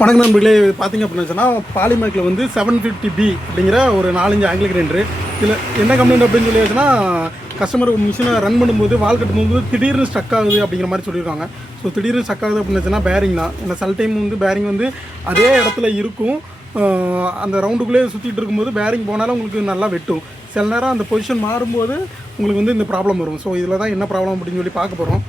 வணக்கம் நண்பர்களே. பார்த்தீங்க அப்படின்னு சொன்னால் பாலிமேக்கில் வந்து 750B அப்படிங்கிற ஒரு 4-5 ஆங்கிள் கிரைண்டரு. இதில் என்ன கம்ப்ளைண்ட் அப்படின்னு சொல்லி வச்சுன்னா, கஸ்டமர் மிஷினை ரன் பண்ணும்போது வால் கட்டும்போது திடீர்னு ஸ்டக் ஆகுது அப்படிங்கிற மாதிரி சொல்லியிருக்காங்க. ஸோ திடீர்னு ஸ்டக் ஆகுது அப்படின்னு வச்சுன்னா பேரிங் தான். ஏன்னா சில டைம் வந்து பேரிங் வந்து அதே இடத்துல இருக்கும், அந்த ரவுண்டுக்குள்ளே சுற்றிட்டு இருக்கும்போது பேரிங் போனாலும் உங்களுக்கு நல்லா வெட்டும். சில நேரம் அந்த பொசிஷன் மாறும்போது உங்களுக்கு வந்து இந்த ப்ராப்ளம் வரும். ஸோ இதில் தான் என்ன ப்ராப்ளம் அப்படின்னு சொல்லி பார்க்க போகிறோம்.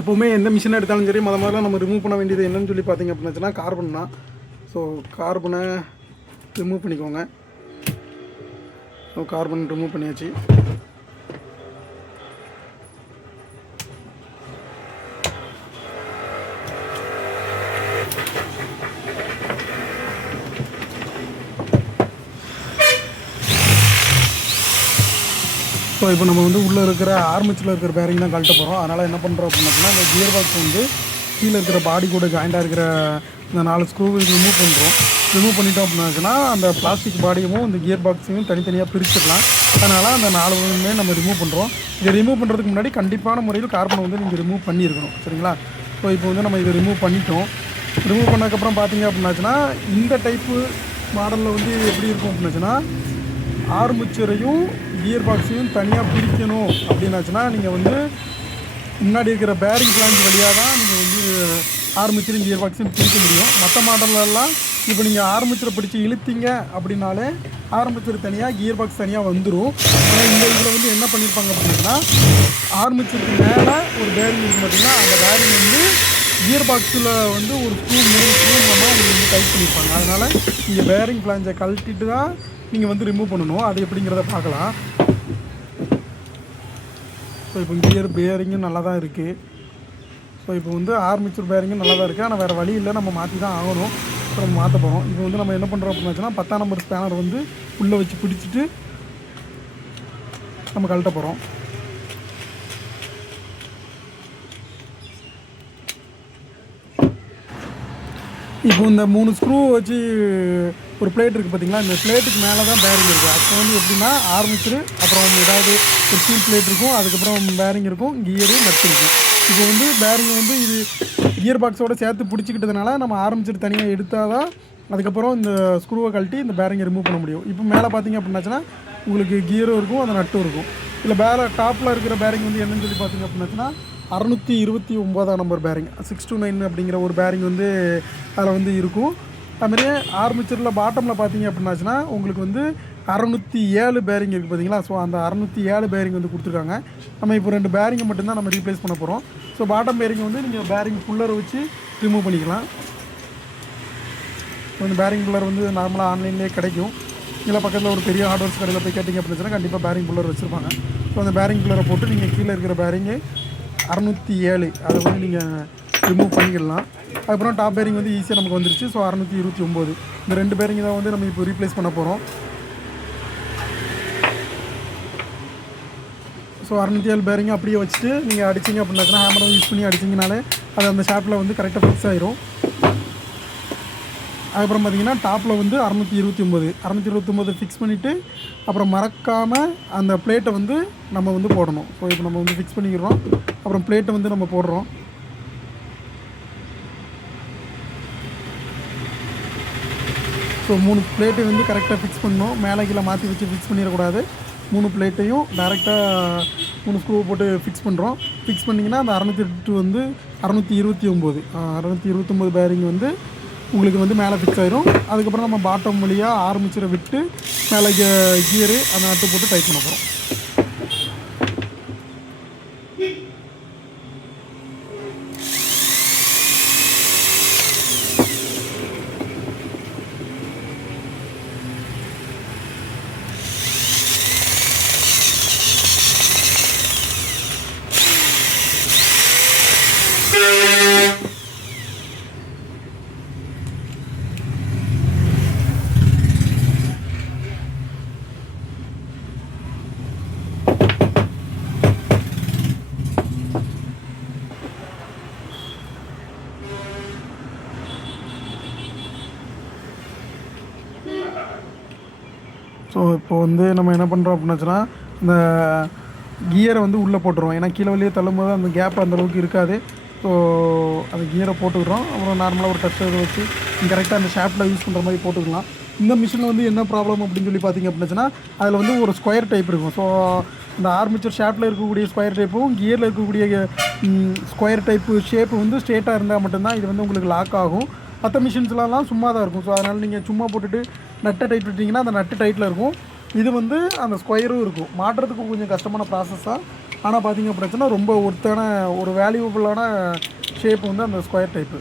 எப்போவுமே எந்த மிஷினை எடுத்தாலும் சரி முதல்ல நம்ம ரிமூவ் பண்ண வேண்டியது என்னன்னு சொல்லி பார்த்தீங்க அப்படின்னா கார்பன் தான். ஸோ கார்பனை ரிமூவ் பண்ணிக்கோங்க. ஸோ கார்பன் ரிமூவ் பண்ணியாச்சு. ஸோ இப்போ நம்ம வந்து உள்ளே இருக்கிற ஆர்மேச்சரில் இருக்கிற பேரிங் தான் கழட்ட போகிறோம். அதனால் என்ன பண்ணுறோம் அப்படின்னா, இந்த கியர் பாக்ஸ் வந்து கீழே இருக்கிற பாடி கூட ஜாயிண்டாக இருக்கிற இந்த 4 ஸ்க்ரூ ரிமூவ் பண்ணுறோம். ரிமூவ் பண்ணிட்டோம் அப்படின்னாச்சுன்னா அந்த பிளாஸ்டிக் பாடியும் இந்த கியர் பாக்ஸையும் தனித்தனியாக பிரிச்சுக்கலாம். அதனால் அந்த 4 நம்ம ரிமூவ் பண்ணுறோம். இதை ரிமூவ் பண்ணுறதுக்கு முன்னாடி கண்டிப்பான முறையில் கார்பனை வந்து நீங்கள் ரிமூவ் பண்ணியிருக்கணும், சரிங்களா? ஸோ இப்போ வந்து நம்ம இதை ரிமூவ் பண்ணிட்டோம். ரிமூவ் பண்ணதுக்கப்புறம் பார்த்தீங்க அப்படின்னாச்சுன்னா இந்த டைப்பு மாடலில் வந்து எப்படி இருக்கும் அப்படின்னாச்சுன்னா, ஆர்மேச்சரையும் கியர் பாக்ஸையும் தனியாக பிரிக்கணும் அப்படின்னாச்சுன்னா நீங்கள் வந்து முன்னாடி இருக்கிற பேரிங் பிளான்ஸ் வழியாக தான் நீங்கள் வந்து ஆர்மேச்சரையும் கியர் பாக்ஸையும் பிரிக்க முடியும். மற்ற மாடலெல்லாம் இப்போ நீங்கள் ஆர்மேச்சரை பிடிச்சி இழுத்தீங்க அப்படின்னாலே ஆர்மேச்சர் தனியாக கியர் பாக்ஸ் தனியாக வந்துடும். ஆனால் இந்த இதில் வந்து என்ன பண்ணியிருப்பாங்க அப்படின்னா, ஆர்மேச்சருக்கு மேலே ஒரு பேரிங் இருக்குது பார்த்திங்கன்னா, அந்த பேரிங் வந்து கியர் பாக்ஸில் வந்து ஒரு ஸ்க்ரூ 3 ஸ்க்ரூ மூலமாக உங்களுக்கு வந்து டைட் பண்ணியிருப்பாங்க. அதனால் நீங்கள் பேரிங் பிளான்ஸை கழட்டிட்டு தான் நீங்கள் வந்து ரிமூவ் பண்ணணும். அது எப்படிங்கிறத பார்க்கலாம். ஸோ இப்போ கியர் பேரிங்கும் நல்லா தான் இருக்குது. ஸோ இப்போ வந்து ஆர்மேச்சர் பேரிங்கும் நல்லா தான் இருக்குது. ஆனால் வேறு வழி இல்லை, நம்ம மாற்றி தான் ஆகணும். ஸோ நம்ம மாற்ற போகிறோம். இப்போ வந்து நம்ம என்ன பண்ணுறோம் அப்படின்னாச்சுன்னா 10ஆம் நம்பர் ஸ்பேனர் வந்து உள்ளே வச்சு பிடிச்சிட்டு நம்ம கழட்ட போகிறோம். இப்போ இந்த 3 ஸ்க்ரூ வச்சு ஒரு பிளேட் இருக்குது பார்த்தீங்களா, இந்த பிளேட்டுக்கு மேலே தான் பேரிங் இருக்குது. அப்போ வந்து எப்படின்னா ஆர்மேச்சரு, அப்புறம் ஏதாவது ஒரு ஸ்டீல் பிளேட் இருக்கும், அதுக்கப்புறம் பேரிங் இருக்கும், கியரு, நட்டு இருக்கும். இப்போ வந்து பேரிங் வந்து இது கியர் பாக்ஸோடு சேர்த்து பிடிச்சிக்கிட்டதுனால நம்ம ஆர்மேச்சர் தனியாக எடுத்தால் தான் அதுக்கப்புறம் இந்த ஸ்க்ரூவை கழட்டி இந்த பேரிங்கை ரிமூவ் பண்ண முடியும். இப்போ மேலே பார்த்தீங்க அப்படின்னாச்சுன்னா உங்களுக்கு கியரும் இருக்கும், அந்த நட்டும் இருக்கும். இல்லை மேலே டாப்பில் இருக்கிற பேரிங் வந்து என்னன்னு சொல்லி பார்த்தீங்க அப்படின்னாச்சுன்னா 629ஆம் நம்பர் பேரிங் 629 அப்படிங்கிற ஒரு பேரிங் வந்து அதில் வந்து இருக்கும். அதுமாதிரியே ஆர்மேச்சரில் பாட்டமில் பார்த்தீங்க அப்படின்னாச்சுன்னா உங்களுக்கு வந்து 607 பேரிங் இருக்குது பார்த்தீங்களா. ஸோ அந்த 607 பேரிங் வந்து கொடுத்துருக்காங்க. நம்ம இப்போ 2 பேரிங்கை மட்டும்தான் நம்ம ரீப்ளேஸ் பண்ண போகிறோம். ஸோ பாட்டம் பேரிங் வந்து நீங்கள் பேரிங் புல்லரை வச்சு ரிமூவ் பண்ணிக்கலாம். இந்த பேரிங் புல்லர் வந்து நார்மலாக ஆன்லைன்லேயே கிடைக்கும். இல்லை பக்கத்தில் ஒரு பெரிய ஹார்ட்வேர்ஸ் கடையில் போய் கேட்டிங்க அப்படின்னா கண்டிப்பாக பேரிங் புல்லர் வச்சுருப்பாங்க. ஸோ அந்த பேரிங் புல்லரை போட்டு நீங்கள் கீழே இருக்கிற பேரிங்கு 607 அதை வந்து நீங்கள் ரிமூவ் பண்ணிக்கலாம். அதுக்கப்புறம் டாப் பேரிங் வந்து ஈஸியாக நமக்கு வந்துருச்சு. ஸோ 629 இந்த 2 பேரிங் தான் வந்து நம்ம இப்போ ரீப்ளேஸ் பண்ண போகிறோம். ஸோ 607 பேரிங் அப்படியே வச்சுட்டு நீங்கள் அடிச்சிங்க அப்படின்னாச்சுன்னா ஹேமரை யூஸ் பண்ணி அடிச்சிங்கனாலே அது அந்த ஷாப்பில் வந்து கரெக்டாக ஃபிக்ஸ் ஆயிரும். அதுக்கப்புறம் பார்த்திங்கன்னா டாப்பில் வந்து 629 ஃபிக்ஸ் பண்ணிவிட்டு அப்புறம் மறக்காமல் அந்த பிளேட்டை வந்து நம்ம வந்து போடணும். ஸோ இப்போ நம்ம வந்து ஃபிக்ஸ் பண்ணிக்கிறோம். அப்புறம் பிளேட்டை வந்து நம்ம போடுறோம். ஸோ 3 பிளேட்டை வந்து கரெக்டாக ஃபிக்ஸ் பண்ணணும். மேலே கீழே மாற்றி வச்சு ஃபிக்ஸ் பண்ணிடக்கூடாது. 3 பிளேட்டையும் டேரெக்டாக 3 ஸ்க்ரூ போட்டு ஃபிக்ஸ் பண்ணுறோம். ஃபிக்ஸ் பண்ணிங்கன்னா அந்த 608 வந்து 629 பேரிங் வந்து உங்களுக்கு வந்து மேலே ஃபிக்ஸ் ஆயிரும். அதுக்கப்புறம் நம்ம பாட்டம் வழியாக ஆர்மேச்சரை விட்டு மேலே கியரு அந்த நட்டு போட்டு டைட் பண்ண போகிறோம். ஸோ இப்போ வந்து நம்ம என்ன பண்ணுறோம் அப்படின்னாச்சுன்னா இந்த கியரை வந்து உள்ளே போட்டுருவோம். ஏன்னா கீழே வெளியே தள்ளும்போது அந்த கேப் அந்தளவுக்கு இருக்காது. ஸோ அந்த கியரை போட்டுக்கிறோம். அப்புறம் நார்மலாக ஒரு டஸ்டர் வச்சு கரெக்டாக அந்த ஷாஃப்ட்டில் யூஸ் பண்ணுற மாதிரி போட்டுக்கலாம். இந்த மிஷினில் வந்து என்ன ப்ராப்ளம் அப்படின்னு சொல்லி பார்த்தீங்க அப்படின்னா, அதில் வந்து ஒரு ஸ்கொயர் டைப் இருக்கும். ஸோ இந்த ஆர்மிச்சர் ஷாஃப்ட்டில் இருக்கக்கூடிய ஸ்கொயர் டைப்பும் கியரில் இருக்கக்கூடிய ஸ்கொயர் டைப்பு ஷேப்பு வந்து ஸ்ட்ரெயிட்டாக இருந்தால் மட்டும்தான் இது வந்து உங்களுக்கு லாக் ஆகும். மற்ற மிஷின்ஸ்லாம் சும்மா தான் இருக்கும். ஸோ அதனால் நீங்கள் சும்மா போட்டுட்டு நட்டை டைட் விட்டிங்கன்னா அந்த நட்டு டைட்டில் இருக்கும். இது வந்து அந்த ஸ்கொயரும் இருக்கும். மாட்டுறதுக்கு கொஞ்சம் கஷ்டமான ப்ராசஸ் தான். ஆனால் பார்த்திங்க அப்படின்னா ரொம்ப ஒர்த்தான ஒரு வேல்யூபுளான ஷேப் வந்து அந்த ஸ்கொயர் டைப்பு.